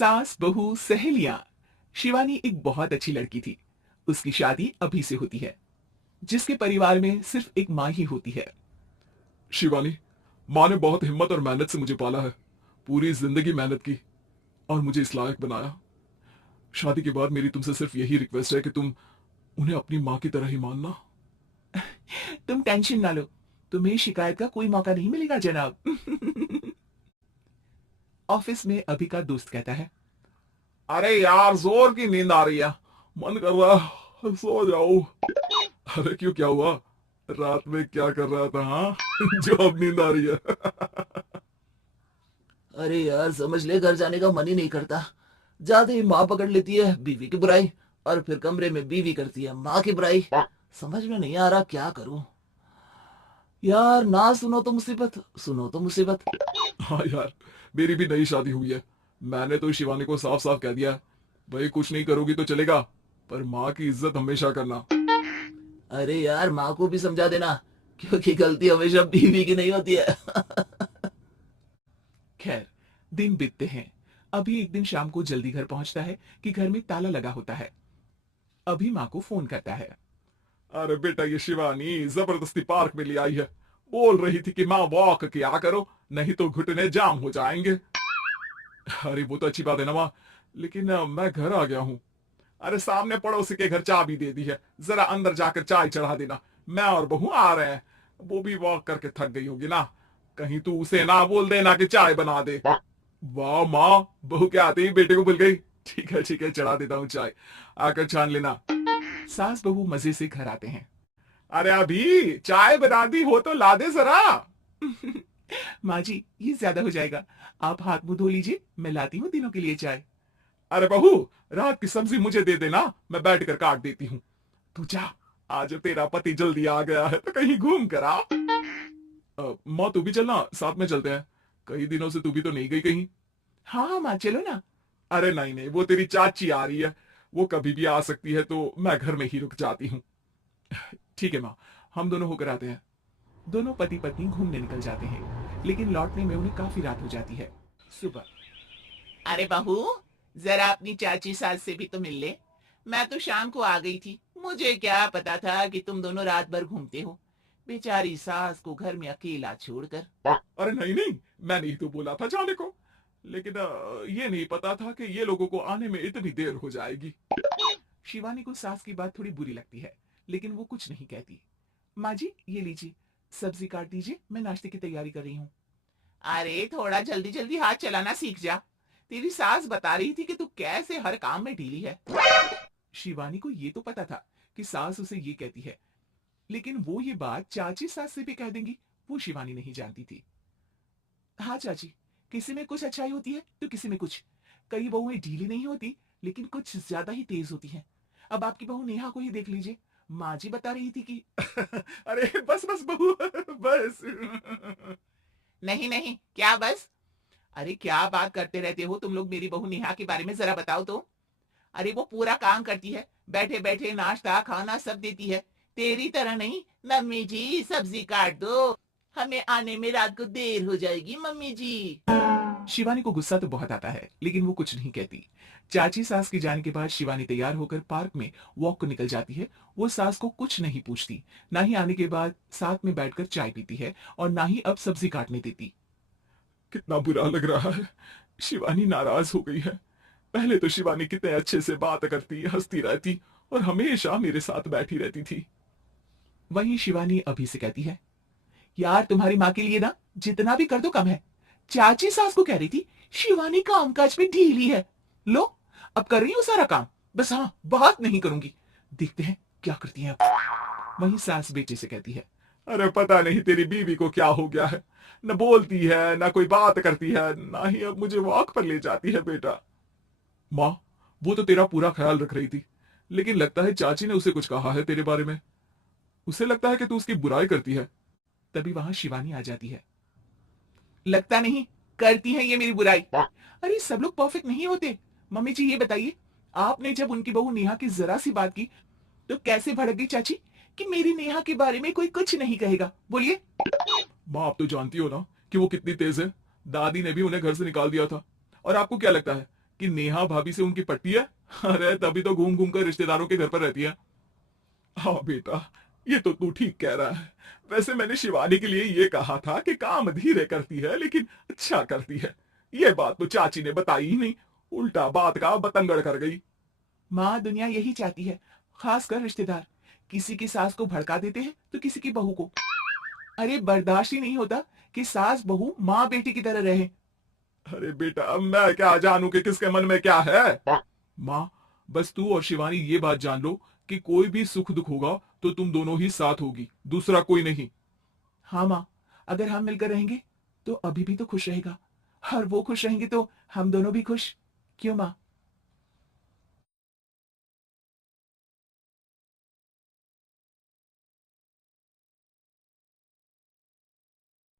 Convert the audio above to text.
सास बहू सहेलियां। शिवानी एक बहुत अच्छी लड़की थी। उसकी शादी अभी से होती है, जिसके परिवार में सिर्फ एक माँ ही होती है। शिवानी, माँ ने बहुत हिम्मत और मेहनत से मुझे पाला है। पूरी जिंदगी मेहनत की और मुझे इस लायक बनाया। शादी के बाद मेरी तुमसे सिर्फ यही रिक्वेस्ट है कि तुम उन्हें अपनी माँ की तरह ही मानना। तुम टेंशन ना लो, तुम्हें शिकायत का कोई मौका नहीं मिलेगा जनाब। ऑफिस में अभी का दोस्त कहता है, अरे यार, जोर की नींद आ रही है, मन कर रहा है सो जाऊं। अरे क्यों, क्या हुआ? रात में क्या कर रहा था? हाँ जो अब नींद आ रही है। अरे यार, समझ ले, घर जाने का मन ही नहीं करता। जाते ही माँ पकड़ लेती है बीवी की बुराई, और फिर कमरे में बीवी करती है माँ की बुराई। समझ में नहीं आ रहा क्या करूं। यार, ना सुनो तो मुसीबत, सुनो तो मुसीबत। हाँ यार, मेरी भी नई शादी हुई है। मैंने तो शिवानी को साफ साफ कह दिया है, भाई कुछ नहीं करोगी तो चलेगा, पर माँ की इज्जत हमेशा करना। अरे यार, माँ को भी समझा देना, क्योंकि गलती हमेशा बीवी की नहीं होती है। खैर, दिन बीतते हैं। अभी एक दिन शाम को जल्दी घर पहुंचता है कि घर में ताला लगा होता है। अभी माँ को फोन करता है। अरे बेटा, ये शिवानी जबरदस्ती पार्क में ले आई है। बोल रही थी कि माँ वॉक किया करो, नहीं तो घुटने जाम हो जाएंगे। अरे वो तो अच्छी बात है ना माँ, लेकिन मैं घर आ गया हूँ। अरे सामने पड़ोसी के घर चाबी दे दी है, जरा अंदर जाकर चाय चढ़ा देना। मैं और बहू आ रहे हैं, वो भी वॉक करके थक गई होगी ना। कहीं तू उसे ना बोल देना कि चाय बना दे। वाह माँ, बहू के आते ही बेटे को भूल गई। ठीक है, चढ़ा देता हूँ चाय, आकर छान लेना। सास बहू मजे से घर आते हैं। अरे अभी चाय बना दी हो तो ला दे जरा। माँ जी, ये ज्यादा हो जाएगा, आप हाथ मुंह धो लीजिए, मैं लाती हूँ तीनों के लिए चाय। अरे बहू, रात की सब्जी मुझे दे देना, मैं बैठ कर काट देती हूँ। तू जा, आज तेरा पति जल्दी आ गया है तो कहीं घूम कर आ। माँ तू भी चलना, साथ में चलते हैं। कई दिनों से तू भी तो नहीं गई कहीं। हाँ हाँ माँ, चलो ना। अरे नहीं नहीं, वो तेरी चाची आ रही है, वो कभी भी आ सकती है, तो मैं घर में ही रुक जाती हूँ। ठीक है माँ, हम दोनों होकर आते हैं। दोनों पति पत्नी घूमने निकल जाते हैं, लेकिन लौटने में उन्हें काफी रात हो जाती है। सुबह, अरे बहू, जरा अपनी चाची सास से भी तो मिल ले। मैं तो शाम को आ गई थी, मुझे क्या पता था कि तुम दोनों रात भर घूमते हो। बेचारी सास को घर में अकेला छोड़कर। अरे नहीं नहीं, मैं नहीं तो बोला था जाने को, लेकिन ये नहीं पता था कि ये लोगों को आने में इतनी देर हो जाएगी। शिवानी को सास की बात थोड़ी बुरी लगती है, लेकिन वो कुछ नहीं कहती। माँ जी, ये लीजिए, सब्जी काट दीजिए, मैं नाश्ते की तैयारी कर रही हूँ। अरे थोड़ा जल्दी जल्दी हाथ चलाना सीख जा, तेरी सास बता रही थी कि तू कैसे हर काम में ढीली है। शिवानी को ये तो पता था कि सास उसे ये कहती है, लेकिन वो ये बात चाची सास से भी कह देंगी, वो शिवानी नहीं जानती थी। हाँ चाची, किसी में कुछ अच्छाई होती है तो किसी में कुछ। कई बहुएं ढीली नहीं होती, लेकिन कुछ ज्यादा ही तेज होती हैं। अब आपकी बहू नेहा को ही देख लीजिए, माँ जी बता रही थी कि अरे बस बस बहू, बस। नहीं नहीं, क्या बस? अरे क्या बात करते रहते हो तुम लोग मेरी बहू नेहा के बारे में, जरा बताओ तो। अरे वो पूरा काम करती है, बैठे बैठे नाश्ता खाना सब देती है। तेरी तरह नहीं, मम्मी जी सब्जी काट दो, हमें आने में रात को देर हो जाएगी मम्मी जी। शिवानी को गुस्सा तो बहुत आता है, लेकिन वो कुछ नहीं कहती। चाची सास के जाने के बाद शिवानी तैयार होकर पार्क में वॉक को निकल जाती है। वो सास को कुछ नहीं पूछती, ना ही आने के बाद साथ में बैठकर चाय पीती है, और ना ही अब सब्जी काटने देती। कितना बुरा लग रहा है, शिवानी नाराज हो गई है। पहले तो शिवानी कितने अच्छे से बात करती, हंसती रहती और हमेशा मेरे साथ बैठी रहती थी। वहीं शिवानी अभी से कहती है, यार तुम्हारी माँ के लिए ना जितना भी कर दो कम है। चाची सास को कह रही थी शिवानी कामकाज में ढीली है, लो अब कर रही हूँ सारा काम, बस हाँ बात नहीं करूंगी, देखते हैं क्या करती हैं अब। वहीं सास बेटे से कहती है, अरे पता नहीं तेरी बीवी को क्या हो गया है, न बोलती है न कोई बात करती है, ना ही अब मुझे वॉक पर ले जाती है। बेटा, माँ वो तो तेरा पूरा ख्याल रख रही थी, लेकिन लगता है चाची ने उसे कुछ कहा है तेरे बारे में। उसे लगता है कि तू उसकी बुराई करती है। तभी वहां शिवानी आ जाती है। लगता नहीं, करती है ये मेरी बुराई। अरे सब लोग परफेक्ट नहीं होते। मम्मी जी ये बताइए, आपने जब उनकी बहू नेहा की जरा सी बात की तो कैसे भड़क गई चाची कि मेरी नेहा के बारे में कोई कुछ नहीं कहेगा, बोलिए। माँ आप तो जानती हो ना कि वो कितनी तेज है। दादी ने भी उन्हें घर से निकाल दिया था। और आपको क्या लगता है कि नेहा भाभी से उनकी पट्टी है। अरे तभी तो घूम घूम कर रिश्तेदारों के घर पर रहती है। हाँ बेटा, ये तो तू ठीक कह रहा है। वैसे मैंने शिवानी के लिए ये कहा था कि काम धीरे करती है लेकिन अच्छा करती है। ये बात तो चाची ने बताई ही नहीं, उल्टा बात का बतंगड़ कर गई। माँ, दुनिया यही चाहती है, खासकर रिश्तेदार। किसी की सास को भड़का देते हैं तो किसी की बहू को। अरे बर्दाश्त ही नहीं होता कि सास बहू माँ बेटी की तरह रहे। अरे बेटा, मैं क्या जानू कि किसके मन में क्या है। माँ, बस तू और शिवानी ये बात जान लो कि कोई भी सुख दुख होगा तो तुम दोनों ही साथ होगी, दूसरा कोई नहीं। हाँ माँ, अगर हम मिलकर रहेंगे तो अभी भी तो खुश रहेगा, और वो खुश रहेंगे तो हम दोनों भी खुश। क्यों माँ?